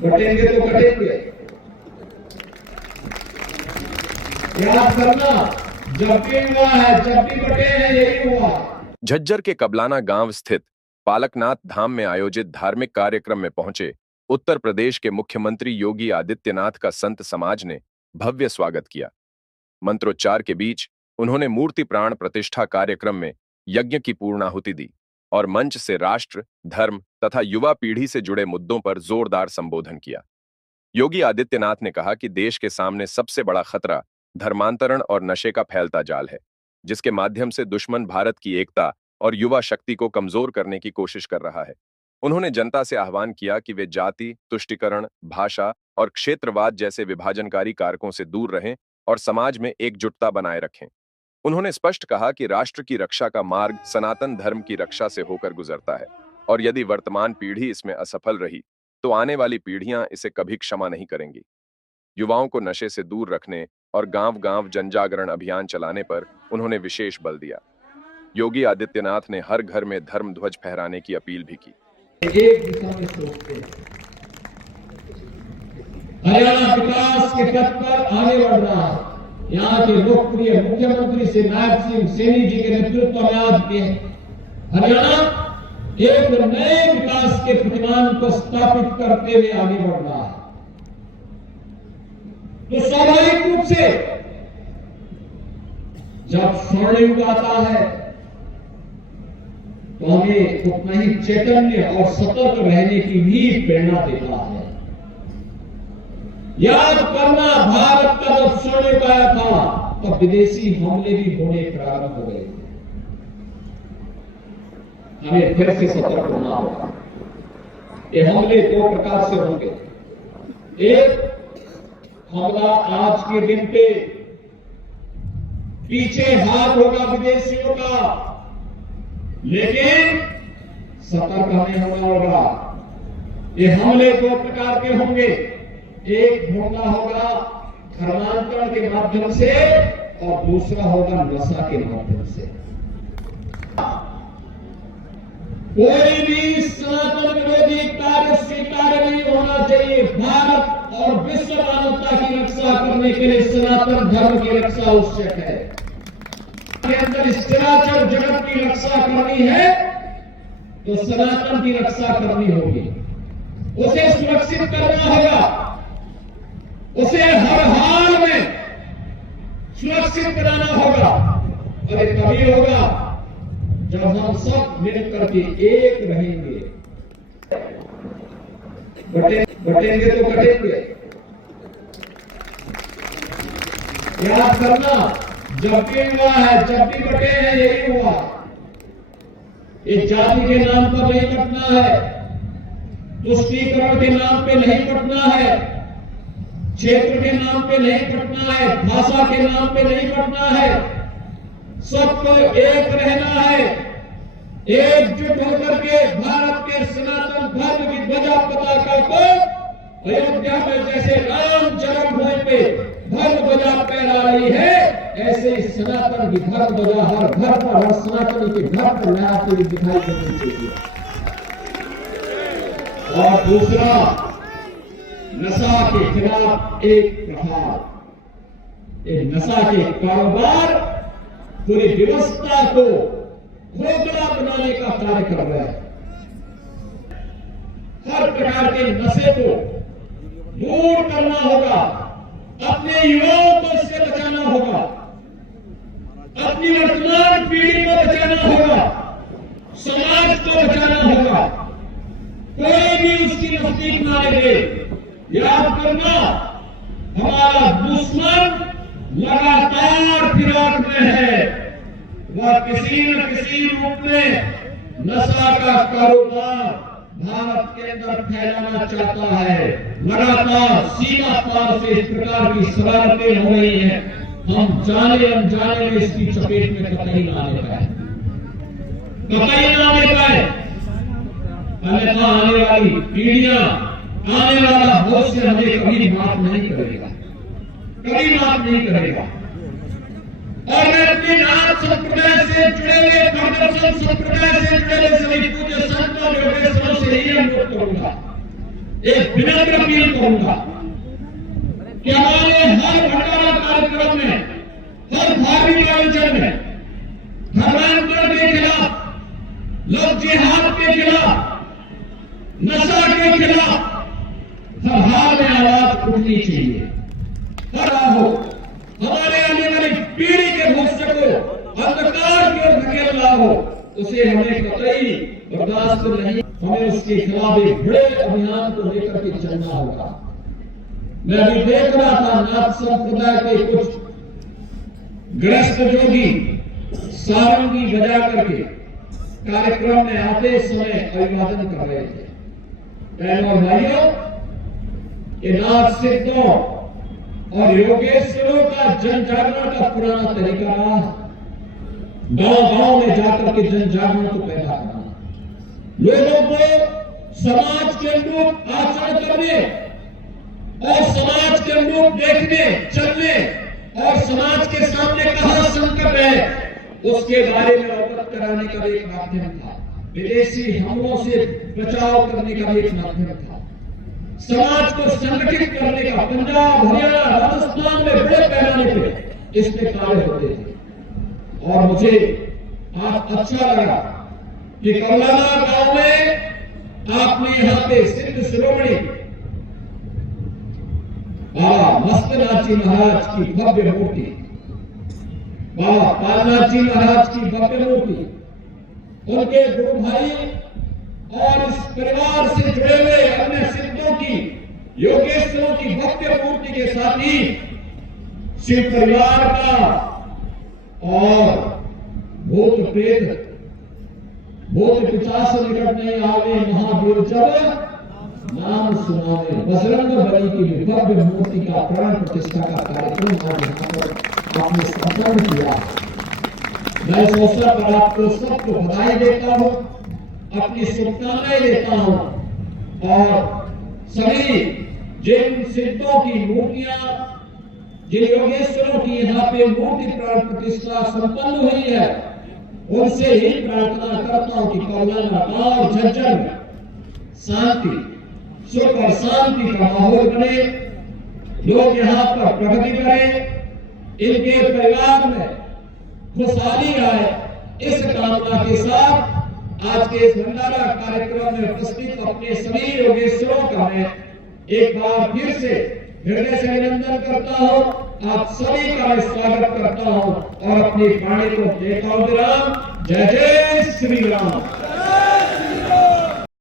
बटेंगे तो कटेंगे। याद करना, जब भी हुआ है, जब भी बटे हैं, यही हुआ। झज्जर के कबलाना गांव स्थित पालकनाथ धाम में आयोजित धार्मिक कार्यक्रम में पहुंचे उत्तर प्रदेश के मुख्यमंत्री योगी आदित्यनाथ का संत समाज ने भव्य स्वागत किया। मंत्रोच्चार के बीच उन्होंने मूर्ति प्राण प्रतिष्ठा कार्यक्रम में यज्ञ की पूर्णाहुति दी और मंच से राष्ट्र, धर्म तथा युवा पीढ़ी से जुड़े मुद्दों पर जोरदार संबोधन किया। योगी आदित्यनाथ ने कहा कि देश के सामने सबसे बड़ा खतरा धर्मांतरण और नशे का फैलता जाल है, जिसके माध्यम से दुश्मन भारत की एकता और युवा शक्ति को कमजोर करने की कोशिश कर रहा है। उन्होंने जनता से आह्वान किया कि वे जाति, तुष्टीकरण, भाषा और क्षेत्रवाद जैसे विभाजनकारी कारकों से दूर रहें और समाज में एकजुटता बनाए रखें। उन्होंने स्पष्ट कहा कि राष्ट्र की रक्षा का मार्ग सनातन धर्म की रक्षा से होकर गुजरता है और यदि वर्तमान पीढ़ी इसमें असफल रही तो आने वाली पीढ़ियां इसे कभी क्षमा नहीं करेंगी। युवाओं को नशे से दूर रखने और गांव-गांव जनजागरण अभियान चलाने पर उन्होंने विशेष बल दिया। योगी आदित्यनाथ ने हर घर में धर्म ध्वज फहराने की अपील भी की। एक दिशा में सोचते हैं, हरियाणा विकास के पथ पर आगे बढ़ रहा है। यहाँ के लोकप्रिय मुख्यमंत्री श्री नायब सिंह सैनी जी के नेतृत्व में आज के हरियाणा एक नए विकास के प्रतिमान को स्थापित करते हुए आगे बढ़ रहा है। तो स्वाभाविक रूप से जब स्वर्णयुग आता है तो हमें उतना ही चैतन्य और सतर्क रहने की भी प्रेरणा देता है। याद करना, भारत का जब स्वर्णयुग आया था तब विदेशी हमले भी होने प्रारंभ हो गए थे। हमें फिर से सतर्क होना होगा। ये हमले दो प्रकार से होंगे। एक हमला आज के दिन पे पीछे हाथ होगा विदेशियों का, लेकिन सतर्क हमें होना होगा। ये हमले दो प्रकार के होंगे। एक हमला होगा धर्मांतरण के माध्यम से और दूसरा होगा नशा के माध्यम से। कोई भी सनातन विरोधी कार्य स्वीकार्य नहीं होना चाहिए। भारत और विश्व मानवता की रक्षा करने के लिए सनातन धर्म की रक्षा आवश्यक है। के अंदर इस चराचर जगत की रक्षा करनी है तो सनातन की रक्षा करनी होगी। उसे सुरक्षित करना होगा, उसे हर हाल में सुरक्षित कराना होगा। और ये तभी होगा जब हम सब मिलकर के एक रहेंगे। बटेंगे तो कटेंगे। याद करना, जब भी हुआ है, जब भी बटे हैं, यही हुआ। ये जाति के नाम पर नहीं बटना है, तुष्टीकरण के नाम पे नहीं बटना है, क्षेत्र के नाम पे नहीं बटना है, भाषा के नाम पे नहीं बटना है। सबको एक रहना है। एकजुट होकर के भारत के सनातन धर्म की ध्वजा पताका को अयोध्या में जैसे राम जन्मभूमि पे धर्म ध्वजा फहरा रही है, ऐसे ही सनातन की धर्म ध्वजा हर घर पर, हर सनातनी के घर पर लहराती हुई दिखाई देनी चाहिए। और दूसरा, नशा के खिलाफ एक प्रहार। ये नशा के कारोबार पूरी व्यवस्था को खोखला बनाने का कार्य कर रहे हैं। हर प्रकार के नशे को दूर करना होगा। अपने युवाओं को इससे बचाना होगा, अपनी वर्तमान पीढ़ी को बचाना होगा, समाज को बचाना होगा। कोई भी उसकी नजदीक ना आए। याद करना, हमारा दुश्मन लगातार फिराक में है। वह किसी न किसी रूप में नशा का कारोबार भारत के अंदर फैलाना चाहता है। लगातार सीमा पार से इस प्रकार की शरारतें हो रही हैं। हम जाने अनजाने में इसकी चपेट में कतई ना आने पाए, कतई ना आने पाए। अन्यथा आने वाली पीढ़ियां, आने वाला भविष्य हमें कभी माफ नहीं करेगा, कभी माफ नहीं करेगा। और मैं अपने नाथ संप्रदाय से जुड़े हुए, दर्शन संप्रदाय से जुड़े हुए सभी पूज्य संतों योगेश्वरों से यही अनुरोध करूंगा एक विनम्र अपील करूंगा कि हमारे हर भंडारा कार्यक्रम में, हर धार्मिक आयोजन में धर्मांतरण के खिलाफ, लव जिहाद के खिलाफ, नशा के खिलाफ हर हाल में आवाज उठनी चाहिए। हर हो हमारे आने वाली पीढ़ी के भविष्य को अंधकार की ओर धकेलना हो, उसे हमें कतई बर्दाश्त नहीं। हमें उसके खिलाफ एक बड़े अभियान को लेकर के चलना होगा। मैं अभी देख रहा था नाथ संप्रदाय के कुछ ग्रस्त जोगी सारंगी बजा करके कार्यक्रम में आते समय अभिवादन कर रहे थे। बहनों और भाइयों, ये नाथ सिद्धों और योगेश्वरों का जन जागरण का पुराना तरीका रहा है। गांव-गांव में जाकर के जन जागरण को पैदा करना, लोगों को समाज के अनुरूप आचरण करने और समाज के अनुरूप देखने, चलने और समाज के सामने कहां संकट है उसके बारे में अवगत कराने का एक माध्यम था। विदेशी हमलों से बचाव करने का एक माध्यम था। समाज को संगठित करने का पंजाब, हरियाणा, राजस्थान में बड़े पैमाने पे इस पे कार्य होते थे। और मुझे आज अच्छा लगा कि कौलाना गांव में आपने यहां पे सिद्ध शिरोमणि बाबा मस्तनाथ जी महाराज की भव्य मूर्ति, बाबा पालनाथ जी महाराज की भव्य मूर्ति, उनके गुरु भाई और इस परिवार से जुड़े हुए अन्य सिद्धों की, योगेश्वरों की भव्य मूर्ति के साथ ही शिव परिवार का और भूत प्रेत, भूत पिशाच निकट नहीं आवे, महावीर जब नाम सुनावे, बजरंग बली की भव्य मूर्ति का प्राण प्रतिष्ठा का कार्यक्रम आज यहाँ पर आपने संपन्न किया। मैं इस अवसर पर आपको सबको बधाई देता हूँ, अपनी शुभकामनाएं देता हूँ और सभी जिन सिद्धों की मूर्तियां, जिन योगेश्वरों की यहाँ पे मूर्ति प्राण प्रतिष्ठा संपन्न हुई है, उनसे ही प्रार्थना करता हूं कि कौलाना गांव झज्जर में शांति, सुख और शांति का माहौल बने, लोग यहाँ पर प्रगति करें, इनके परिवार में खुशहाली आए। इस कामना के साथ आज के इस भंडारा कार्यक्रम में उपस्थित अपने सभी योगेश्वरों का मैं एक बार फिर से हृदय से अभिनंदन करता हूं। आप सभी का मैं स्वागत करता हूं और अपनी वाणी को देता हूं विराम। जय जय श्री राम।